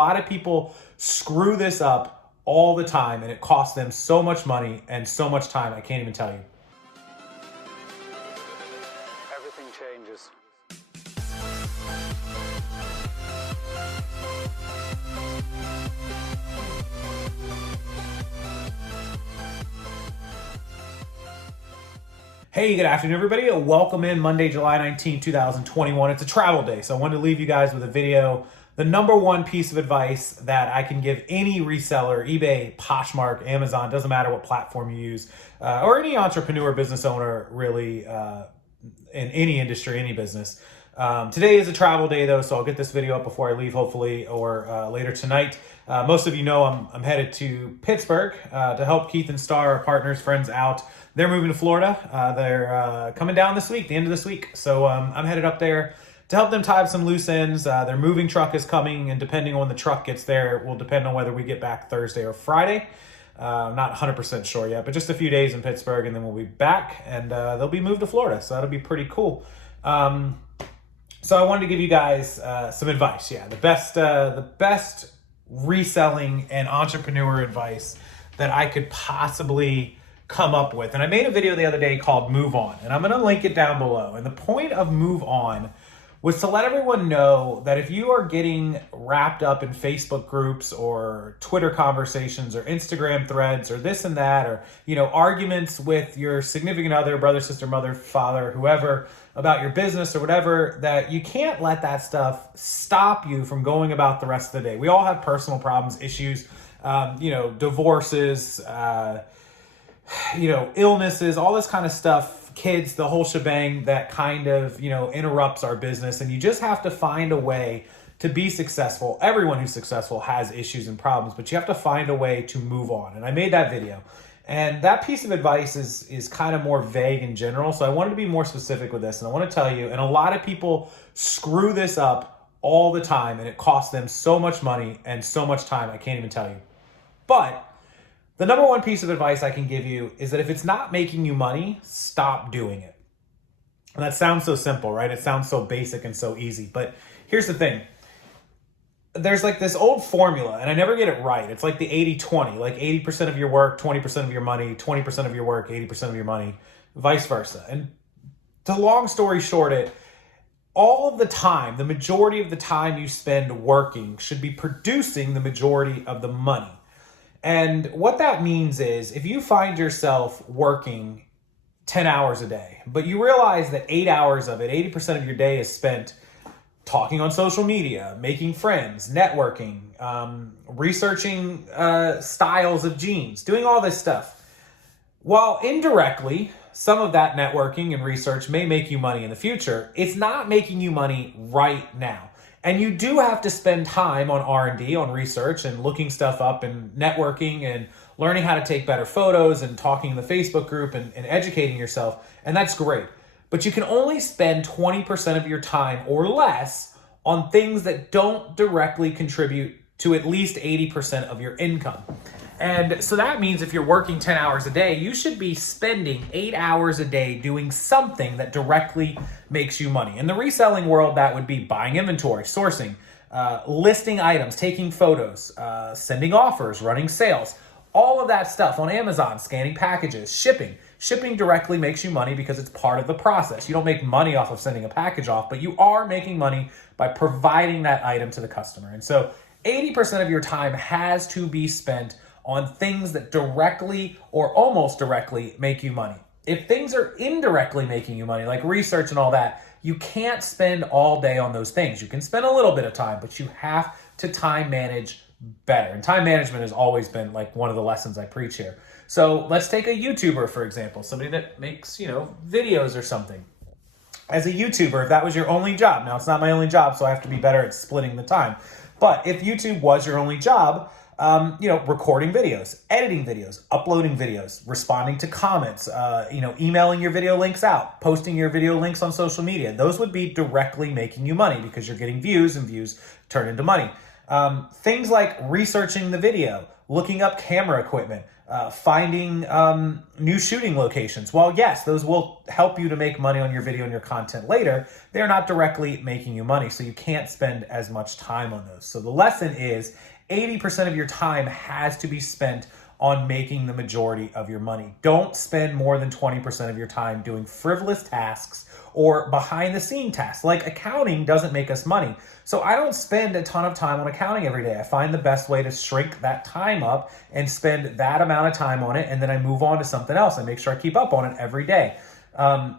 A lot of people screw this up all the time, and it costs them so much money and so much time, I can't even tell you. Everything changes. Hey, good afternoon, everybody. Welcome in Monday, July 19, 2021. It's a travel day, so I wanted to leave you guys with a video. The number one piece of advice that I can give any reseller, eBay, Poshmark, Amazon, doesn't matter what platform you use, or any entrepreneur, business owner, really, in any industry, any business. Today is a travel day, though, so I'll get this video up before I leave, hopefully, or later tonight. Most of you know I'm headed to Pittsburgh to help Keith and Star, our partners, friends out. They're moving to Florida. They're coming down this week, the end of this week. So I'm headed up there to help them tie up some loose ends. Their moving truck is coming, and depending on when the truck gets there, it will depend on whether we get back Thursday or Friday. I'm not 100% sure yet, but just a few days in Pittsburgh, and then we'll be back, and they'll be moved to Florida, so that'll be pretty cool. So I wanted to give you guys some advice. Yeah, the best reselling and entrepreneur advice that I could possibly come up with. And I made a video the other day called Move On, and I'm going to link it down below. And the point of Move On was to let everyone know that if you are getting wrapped up in Facebook groups or Twitter conversations or Instagram threads or this and that, or, you know, arguments with your significant other, brother, sister, mother, father, whoever, about your business or whatever, that you can't let that stuff stop you from going about the rest of the day. We all have personal problems, issues, divorces, illnesses, all this kind of stuff, kids, the whole shebang that kind of, interrupts our business. And you just have to find a way to be successful. Everyone who's successful has issues and problems, but you have to find a way to move on. And I made that video. And that piece of advice is kind of more vague in general. So I wanted to be more specific with this. And I want to tell you, and a lot of people screw this up all the time, and it costs them so much money and so much time, I can't even tell you. But the number one piece of advice I can give you is that if it's not making you money, stop doing it. And that sounds so simple, right? It sounds so basic and so easy. But here's the thing. There's like this old formula, and I never get it right. It's like the 80-20, like 80% of your work, 20% of your money, 20% of your work, 80% of your money, vice versa. And to long story short, all of the time, the majority of the time you spend working should be producing the majority of the money. And what that means is if you find yourself working 10 hours a day, but you realize that 8 hours of it, 80% of your day is spent talking on social media, making friends, networking, researching styles of jeans, doing all this stuff. While indirectly, some of that networking and research may make you money in the future, it's not making you money right now. And you do have to spend time on R&D, on research and looking stuff up and networking and learning how to take better photos and talking in the Facebook group and educating yourself. And that's great. But you can only spend 20% of your time or less on things that don't directly contribute to at least 80% of your income. And so that means if you're working 10 hours a day, you should be spending 8 hours a day doing something that directly makes you money. In the reselling world, that would be buying inventory, sourcing, listing items, taking photos, sending offers, running sales, all of that stuff on Amazon, scanning packages, shipping. Shipping directly makes you money because it's part of the process. You don't make money off of sending a package off, but you are making money by providing that item to the customer. And so 80% of your time has to be spent on things that directly or almost directly make you money. If things are indirectly making you money, like research and all that, you can't spend all day on those things. You can spend a little bit of time, but you have to time manage better. And time management has always been like one of the lessons I preach here. So let's take a YouTuber, for example, somebody that makes, videos or something. As a YouTuber, if that was your only job, now it's not my only job, so I have to be better at splitting the time. But if YouTube was your only job, recording videos, editing videos, uploading videos, responding to comments, emailing your video links out, posting your video links on social media. Those would be directly making you money because you're getting views and views turn into money. Things like researching the video, looking up camera equipment, finding new shooting locations. While yes, those will help you to make money on your video and your content later, they're not directly making you money, so you can't spend as much time on those. So the lesson is 80% of your time has to be spent on making the majority of your money. Don't spend more than 20% of your time doing frivolous tasks or behind the scene tasks. Like accounting doesn't make us money. So I don't spend a ton of time on accounting every day. I find the best way to shrink that time up and spend that amount of time on it, and then I move on to something else. I make sure I keep up on it every day.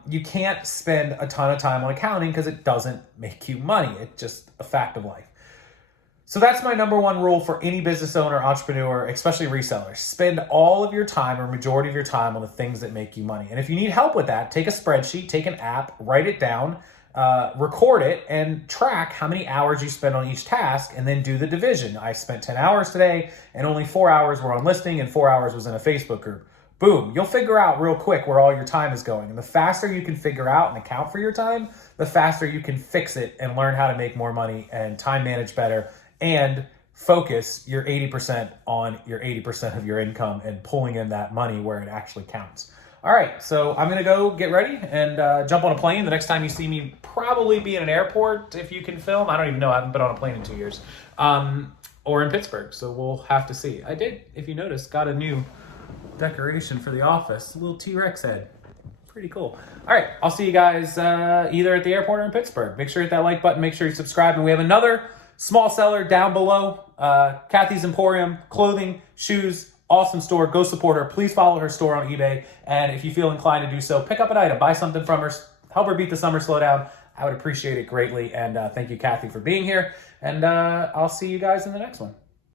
You can't spend a ton of time on accounting because it doesn't make you money. It's just a fact of life. So that's my number one rule for any business owner, entrepreneur, especially resellers. Spend all of your time or majority of your time on the things that make you money. And if you need help with that, take a spreadsheet, take an app, write it down, record it, and track how many hours you spend on each task, and then do the division. I spent 10 hours today, and only 4 hours were on listing, and 4 hours was in a Facebook group. Boom, you'll figure out real quick where all your time is going. And the faster you can figure out and account for your time, the faster you can fix it and learn how to make more money and time manage better, and focus your 80% on your 80% of your income and pulling in that money where it actually counts. All right, so I'm gonna go get ready and jump on a plane. The next time you see me, probably be in an airport if you can film. I don't even know, I haven't been on a plane in 2 years. Or in Pittsburgh, so we'll have to see. I did, if you noticed, got a new decoration for the office, a little T-Rex head. Pretty cool. All right, I'll see you guys either at the airport or in Pittsburgh. Make sure you hit that like button, make sure you subscribe, and we have another small seller down below, Kathy's Emporium, clothing, shoes, awesome store. Go support her. Please follow her store on eBay. And if you feel inclined to do so, pick up an item, buy something from her, help her beat the summer slowdown. I would appreciate it greatly. And thank you, Kathy, for being here. And I'll see you guys in the next one.